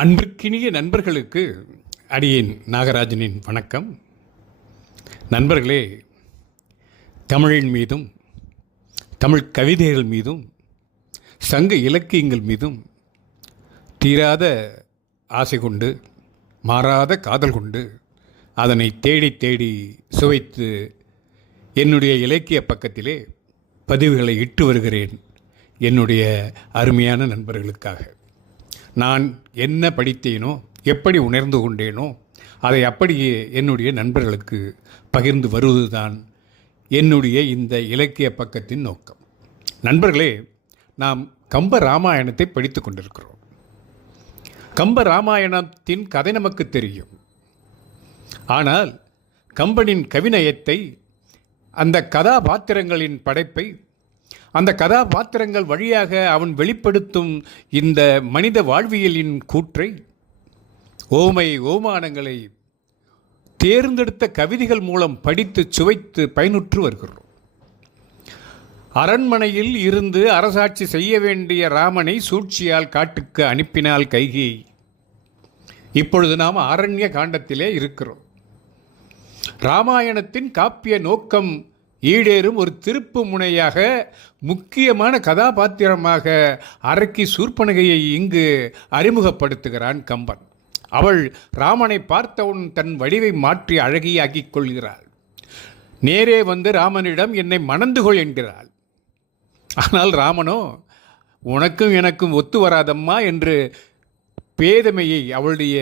அன்பிற்கினிய நண்பர்களுக்கு அடியேன் நாகராஜனின் வணக்கம். நண்பர்களே தமிழின் மீதும் தமிழ் கவிதைகள் மீதும் சங்க இலக்கியங்கள் மீதும் தீராத ஆசை கொண்டு மாறாத காதல் கொண்டு அதனை தேடி தேடி சுவைத்து என்னுடைய இலக்கிய பக்கத்திலே பதிவுகளை இட்டு வருகிறேன் என்னுடைய அருமையான நண்பர்களுக்காக. நான் என்ன படித்தேனோ எப்படி உணர்ந்து கொண்டேனோ அதை அப்படியே என்னுடைய நண்பர்களுக்கு பகிர்ந்து வருவதுதான் என்னுடைய இந்த இலக்கிய பக்கத்தின் நோக்கம். நண்பர்களே நாம் கம்ப ராமாயணத்தை படித்து கொண்டிருக்கிறோம். கம்ப ராமாயணத்தின் கதை நமக்கு தெரியும். ஆனால் கம்பனின் கவிநயத்தை அந்த கதாபாத்திரங்களின் படைப்பை அந்த கதாபாத்திரங்கள் வழியாக அவன் வெளிப்படுத்தும் இந்த மனித வாழ்வியலின் கூற்றை ஓமை ஓமானங்களை தேர்ந்தெடுத்த கவிதைகள் மூலம் படித்து சுவைத்து பயனுற்று வருகிறோம். அரண்மனையில் இருந்து அரசாட்சி செய்ய வேண்டிய ராமனை சூழ்ச்சியால் காட்டுக்கு அனுப்பினால் கைகி. இப்பொழுது நாம் அரண்ய காண்டத்திலே இருக்கிறோம். ராமாயணத்தின் காப்பிய நோக்கம் ஈடேறும் ஒரு திருப்பு முனையாக முக்கியமான கதாபாத்திரமாக அரக்கி சூர்பனகையை இங்கு அறிமுகப்படுத்துகிறான் கம்பன். அவள் ராமனை பார்த்தவன் தன் வடிவை மாற்றி அழகியாக்கிக் கொள்கிறாள். நேரே வந்து ராமனிடம் என்னை மணந்து கொள் என்கிறாள். ஆனால் ராமனோ உனக்கும் எனக்கும் ஒத்து வராதம்மா என்று பேதமையை அவளுடைய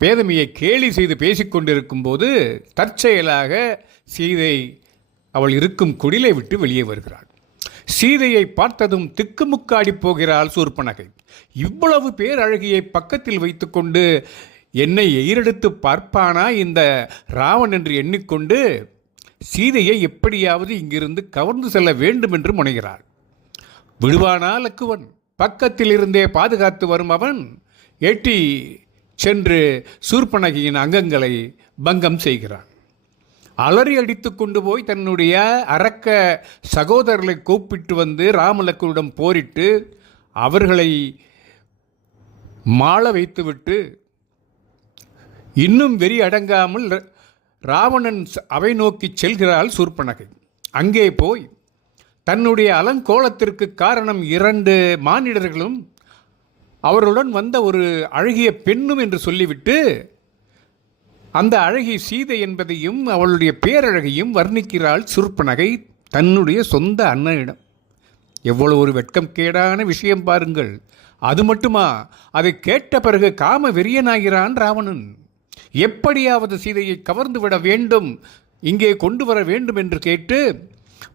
பேதமையை கேலி செய்து பேசிக்கொண்டிருக்கும் போது தற்செயலாக சீதை அவள் இருக்கும் குடிலை விட்டு வெளியே வருகிறாள். சீதையை பார்த்ததும் திக்குமுக்காடி போகிறாள் சூர்பனகை. இவ்வளவு பேரழகியை பக்கத்தில் வைத்துக்கொண்டு என்னை எயிரெடுத்து பார்ப்பானா இந்த ராவன் என்று எண்ணிக்கொண்டு சீதையை எப்படியாவது இங்கிருந்து கவர்ந்து செல்ல வேண்டும் என்று முனைகிறாள். விடுவானா லக்குவன்? பக்கத்தில் இருந்தே பாதுகாத்து வரும் அவன். எட்டி சென்று சூர்பனகியின் அங்கங்களை பங்கம் செய்கிறான். அலறி அடித்து கொண்டு போய் தன்னுடைய அரக்க சகோதரர்களை கூப்பிட்டு வந்து ராமலக்கனிடம் போரிட்டு அவர்களை மாள வைத்துவிட்டு இன்னும் வெறி அடங்காமல் ர- ராவணன் அவை நோக்கி செல்கிறாள் சூர்பனகை. அங்கே போய் தன்னுடைய அலங்கோலத்திற்கு காரணம் இரண்டு மானிடர்களும் அவர்களுடன் வந்த ஒரு அழகிய பெண்ணும் என்று சொல்லிவிட்டு அந்த அழகி சீதை என்பதையும் அவளுடைய பேரழகையும் வர்ணிக்கிறாள் சுருப்பனகை தன்னுடைய சொந்த அண்ணனிடம். எவ்வளவு ஒரு வெட்கம் கேடான விஷயம் பாருங்கள். அது மட்டுமா? அதை கேட்ட பிறகு காம வெறியனாகிறான் ராவணன். எப்படியாவது சீதையை கவர்ந்து விட வேண்டும் இங்கே கொண்டு வர வேண்டும் என்று கேட்டு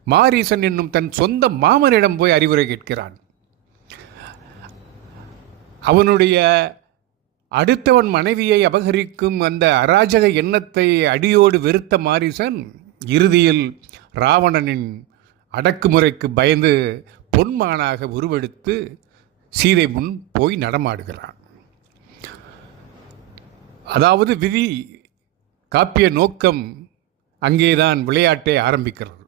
மாரீசன் என்னும் தன் சொந்த மாமனிடம் போய் அறிவுரை கேட்கிறான். அவனுடைய அடுத்தவன் மனைவியை அபகரிக்கும் அந்த அராஜக எண்ணத்தை அடியோடு வெறுத்த மாரிசன் இறுதியில் ராவணனின் அடக்குமுறைக்கு பயந்து பொன்மானாக உருவெடுத்து சீதை முன் போய் நடமாடுகிறான். அதாவது விதி காப்பிய நோக்கம் அங்கேதான் விளையாட்டை ஆரம்பிக்கிறது.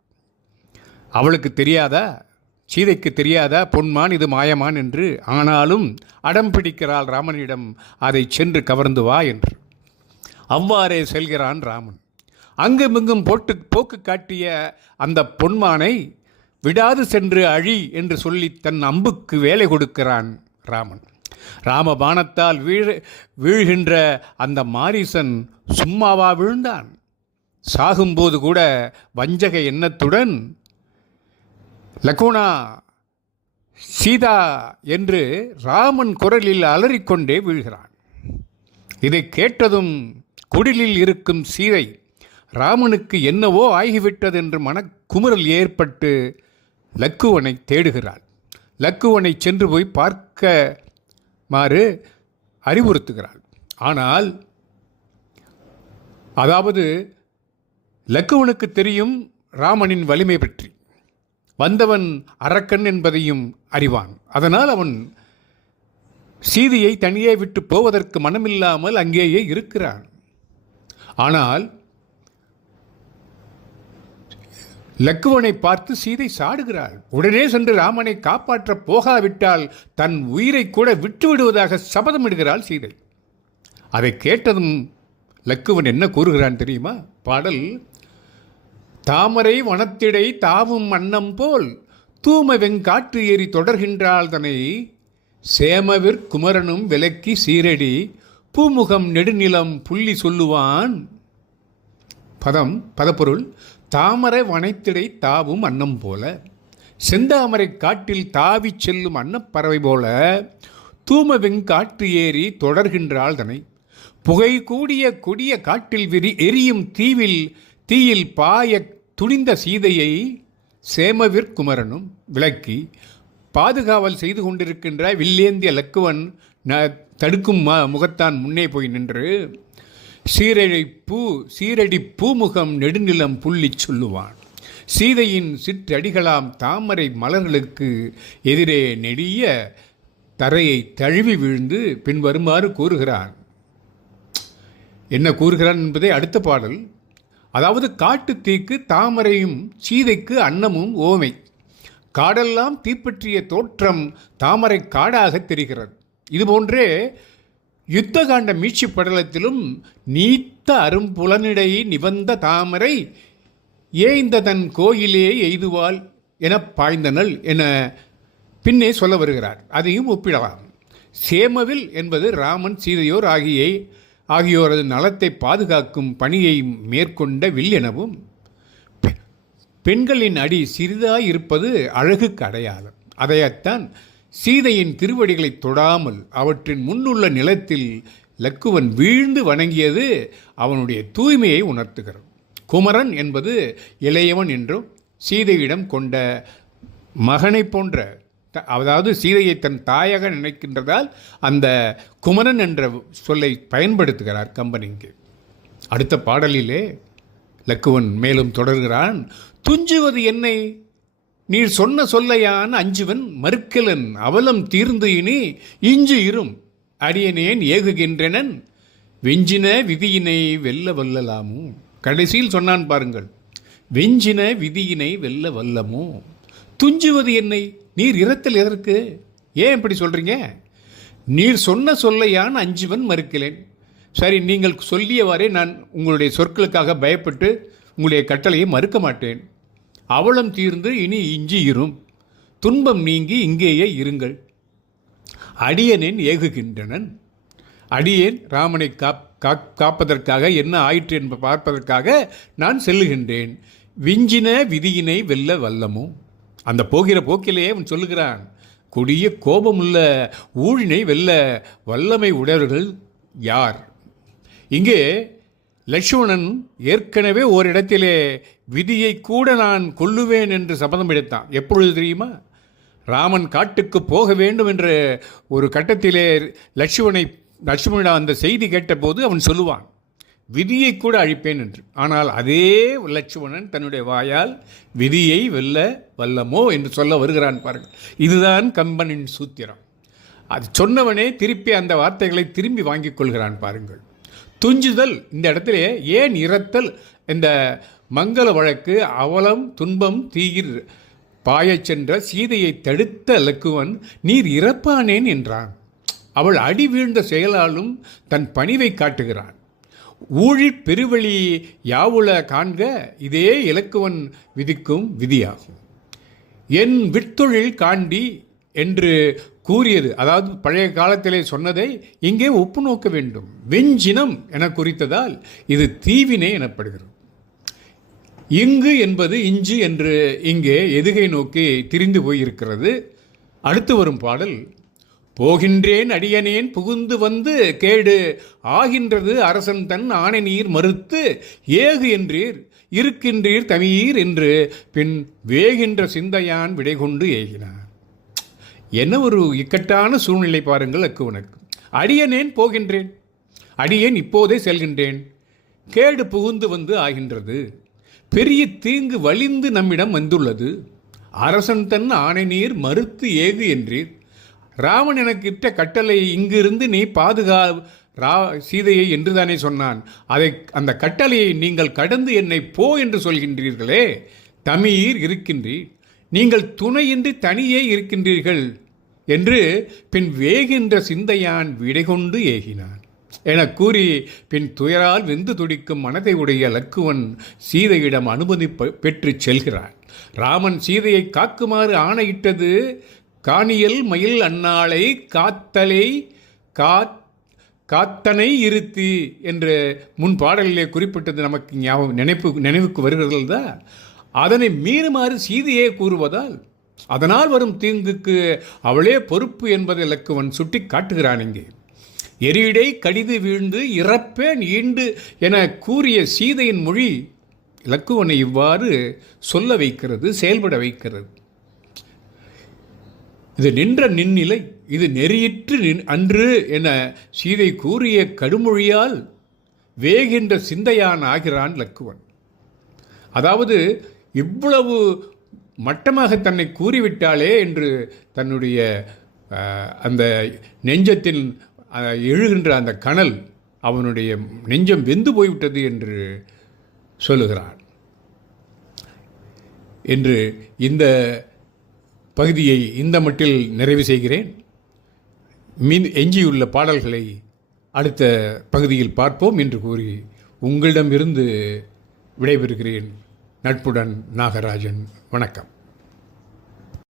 அவளுக்கு தெரியாதா? சீதைக்கு தெரியாதா? பொன்மான் இது மாயமான் என்று. ஆனாலும் அடம் பிடிக்கிறாள் ராமனிடம் அதை சென்று கவர்ந்து வா என்று. அவ்வாறே செல்கிறான் ராமன். அங்குமிங்கும் போட்டு போக்கு காட்டிய அந்த பொன்மானை விடாது சென்று அழி என்று சொல்லி தன் அம்புக்கு வேலை கொடுக்கிறான் ராமன். ராம பானத்தால் வீழ வீழ்கின்ற அந்த மாரிசன் சும்மாவா விழுந்தான். சாகும்போது கூட வஞ்சக எண்ணத்துடன் லக்குணா சீதா என்று ராமன் குரலில் அலறிக்கொண்டே வீழ்கிறான். இதை கேட்டதும் குடிலில் இருக்கும் சீதை ராமனுக்கு என்னவோ ஆகிவிட்டது என்று மனக்குமுறல் ஏற்பட்டு லக்குவனை தேடுகிறாள். லக்குவனை சென்று போய் பார்க்க மாறு அறிவுறுத்துகிறாள். ஆனால் அதாவது லக்குவனுக்கு தெரியும் ராமனின் வலிமை பற்றி. வந்தவன் அரக்கன் என்பதையும் அறிவான். அதனால் அவன் சீதையை தனியே விட்டு போவதற்கு மனமில்லாமல் அங்கேயே இருக்கிறான். ஆனால் லக்குவனை பார்த்து சீதை சாடுகிறாள். உடனே சென்று ராமனை காப்பாற்றப் போகாவிட்டால் தன் உயிரை கூட விட்டு விடுவதாக சபதமிடுகிறாள் சீதை. அதை கேட்டதும் லக்குவன் என்ன கூறுகிறான் தெரியுமா? பாடல் தாமரை வனத்திடை தாவும் அன்னம் போல் தூம வெங்காற்று ஏறி தொடர்கின்றாள் தனை. சேமவிற் குமரனும் விலக்கி சீரடி பூமுகம் நெடுநிலம் புள்ளி சொல்லுவான். பதம் பதப்பொருள் தாமரை வனைத்திடை தாவும் அன்னம் போல செந்தாமரை காட்டில் தாவிச் செல்லும் அன்னப்பறவை போல தூம வெங்காற்று ஏறி தொடர்கின்றாள் தனை. புகை கூடிய கொடிய காட்டில் விரி எரியும் தீவில் தீயில் பாய துணிந்த சீதையை சேமவிற்குமரனும் விளக்கி பாதுகாவல் செய்து கொண்டிருக்கின்ற வில்லேந்திய லக்குவன் ந தடுக்கும் ம முகத்தான் முன்னே போய் நின்று சீரடி பூ சீரடி பூமுகம் நெடுநிலம் புள்ளி சொல்லுவான். சீதையின் சிற்றடிகளாம் தாமரை மலர்களுக்கு எதிரே நெடிய தரையை தழுவி விழுந்து பின்வருமாறு கூறுகிறான். என்ன கூறுகிறான் என்பதை அடுத்த பாடல் அதாவது காட்டுத் தீக்கு தாமரையும் சீதைக்கு அன்னமும் ஓமை. காடெல்லாம் தீப்பற்றிய தோற்றம் தாமரை காடாக தெரிகிறது. இதுபோன்றே யுத்தகாண்ட மீட்சி படலத்திலும் நீத்த அரும்புலனிடை நிவந்த தாமரை ஏய்ந்த தன் கோயிலே எய்துவாள் என பாய்ந்தனள் என பின்னே சொல்ல வருகிறார். அதையும் ஒப்பிடலாம். சேமவில் என்பது ராமன் சீதையோர் ஆகிய ஆகியோரது நலத்தை பாதுகாக்கும் பணியை மேற்கொண்ட வில் எனவும் பெ- பெண்களின் அடி சிறிதாய் இருப்பது அழகுக்கு அடையாளம். அதையத்தான் சீதையின் திருவடிகளை தொடாமல் அவற்றின் முன்னுள்ள நிலத்தில் லக்குவன் வீழ்ந்து வணங்கியது அவனுடைய தூய்மையை உணர்த்துகிறது. குமரன் என்பது இளையவன் என்றும் சீதையிடம் கொண்ட மகனைப் போன்ற அதாவது சீதையை தன் தாயாக நினைக்கின்றதால் அந்த குமரன் என்ற சொல்லை பயன்படுத்துகிறார் கம்பனிங்கு. அடுத்த பாடலிலே லக்குவன் மேலும் தொடர்கிறான் துஞ்சுவது என்னை? நீர் சொன்ன சொல்லையான் அஞ்சுவன் மறுக்கலன் அவலம் தீர்ந்து இனி இஞ்சு இரும். அடியனேன் ஏகுகின்றனன் வெஞ்சின விதியினை வெல்ல வல்லலாமோ? கடைசியில் சொன்னான் பாருங்கள் வெஞ்சின விதியினை வெல்ல வல்லமோ? துஞ்சுவது என்னை? நீர் இரத்தல் எதற்கு? ஏன் இப்படி சொல்கிறீங்க நீர் சொன்ன சொல்லையான் அஞ்சுவன் மறுக்கிறேன்? சரி நீங்கள் சொல்லியவாறே நான் உங்களுடைய சொற்களுக்காக பயப்பட்டு உங்களுடைய கட்டளையை மறுக்க மாட்டேன். அவலம் தீர்ந்து இனி இஞ்சி இரும். துன்பம் நீங்கி இங்கேயே இருங்கள். அடியனேன் ஏகுகின்றனன். அடியேன் ராமனை காப் காப்- காப்பதற்காக என்ன ஆயிற்று என்பதை பார்ப்பதற்காக நான் செல்லுகின்றேன். விஞ்சின விதியினை வெல்ல வல்லமோ? அந்த போகிற போக்கிலேயே அவன் சொல்லுகிறான் கொடிய கோபமுள்ள ஊழினை வெல்ல வல்லமை உடையவர்கள் யார்? இங்கே லட்சுமணன் ஏற்கனவே ஓரிடத்திலே விதியை கூட நான் கொல்லுவேன் என்று சபதம் எடுத்தான். எப்பொழுது தெரியுமா? ராமன் காட்டுக்கு போக வேண்டும் என்ற ஒரு கட்டத்திலே லட்சுமணை லட்சுமணன் அந்த செய்தி கேட்டபோது அவன் சொல்லுவான் விதியை கூட அழிப்பேன் என்று. ஆனால் அதே லட்சுமணன் தன்னுடைய வாயால் விதியை வெல்ல வல்லமோ என்று சொல்ல வருகிறான் பாருங்கள். இதுதான் கம்பனின் சூத்திரம். அது சொன்னவனே திருப்பி அந்த வார்த்தைகளை திரும்பி வாங்கிக் கொள்கிறான் பாருங்கள். துஞ்சுதல் இந்த இடத்துல ஏன் இறத்தல் இந்த மங்கள வழக்கு அவலம் துன்பம் தீயிர் பாயச் சென்ற சீதையை தடுத்த லக்குவன் நீர் இறப்பானேன் என்றான். அவள் அடி வீழ்ந்த செயலாலும் தன் பணிவை காட்டுகிறான். ஊழிற் பெருவழி யாவுல காண்க இதே இலக்குவன் விதிக்கும் விதியாகும். என் விற்தொழில் காண்டி என்று கூறியது அதாவது பழைய காலத்திலே சொன்னதை இங்கே ஒப்பு நோக்க வேண்டும். வெஞ்சினம் என குறித்ததால் இது தீவினை எனப்படுகிறது. இங்கு என்பது இஞ்சு என்று இங்கே எதுகை நோக்கி திரிந்து போயிருக்கிறது. அடுத்து வரும் பாடல் போகின்றேன் அடியனேன் புகுந்து வந்து கேடு. ஆகின்றது அரசன் தன் ஆணை நீர் மறுத்து ஏகு என்றீர் இருக்கின்றீர் தமியீர் என்று. பின் வேகின்ற சிந்தையான் விடை கொண்டு ஏகினார் என்ன ஒரு இக்கட்டான சூழ்நிலை பாருங்கள் அக்குவனுக்கு அடியனேன் போகின்றேன் அடியேன் இப்போதே செல்கின்றேன். கேடு புகுந்து வந்து ஆகின்றது. பெரிய தீங்கு வலிந்து நம்மிடம் வந்துள்ளது. அரசன் தன் ஆணை நீர் மறுத்து ஏகு என்றீர். ராமன் எனக்கு இட்ட கட்டளை இங்கிருந்து நீ பாதுகா ரா சீதையை என்றுதானே சொன்னான். அதை அந்த கட்டளையை நீங்கள் கடந்து என்னை போ என்று சொல்கின்றீர்களே தமியீர் இருக்கின்றீர். நீங்கள் துணையின்றி தனியே இருக்கின்றீர்கள் என்று பின் வேகின்ற சிந்தையான் விடை கொண்டு ஏகினான். என கூறி பின் துயரால் வெந்து துடிக்கும் மனதை உடைய லக்குவன் சீதையிடம் அனுமதி பெற்று செல்கிறான். ராமன் சீதையை காக்குமாறு ஆணையிட்டது காணியல் மயில் அன்னாளை காத்தலை காத் காத்தனை இருத்தி என்று முன் பாடலிலே குறிப்பிட்டது நமக்கு ஞாபகம் நினைப்பு நினைவுக்கு வருகிறது தான். அதனை மீறுமாறு சீதையே கூறுவதால் அதனால் வரும் தீங்குக்கு அவளே பொறுப்பு என்பதை இலக்குவன் சுட்டி காட்டுகிறான் இங்கே. எரியிடை கடிது வீழ்ந்து இறப்பேன் ஈண்டு என கூறிய சீதையின் மொழி இலக்குவனை இவ்வாறு சொல்ல வைக்கிறது செயல்பட வைக்கிறது. இது நின்ற நின்னிலை இது நெறியிற்று நின் அன்று என சீதை கூறிய கடுமொழியால் வேகின்ற சிந்தையான் ஆகிறான் லக்குவன். அதாவது இவ்வளவு மட்டமாக தன்னை கூறிவிட்டாளே என்று தன்னுடைய அந்த நெஞ்சத்தில் எழுகின்ற அந்த கனல் அவனுடைய நெஞ்சம் வெந்து போய்விட்டது என்று சொல்லுகிறான். என்று இந்த பகுதியை இந்த மட்டில் நிறைவு செய்கிறேன். மீன் எஞ்சியுள்ள பாடல்களை அடுத்த பகுதியில் பார்ப்போம் என்று கூறி உங்களிடமிருந்து விடைபெறுகிறேன். நட்புடன் நாகராஜன். வணக்கம்.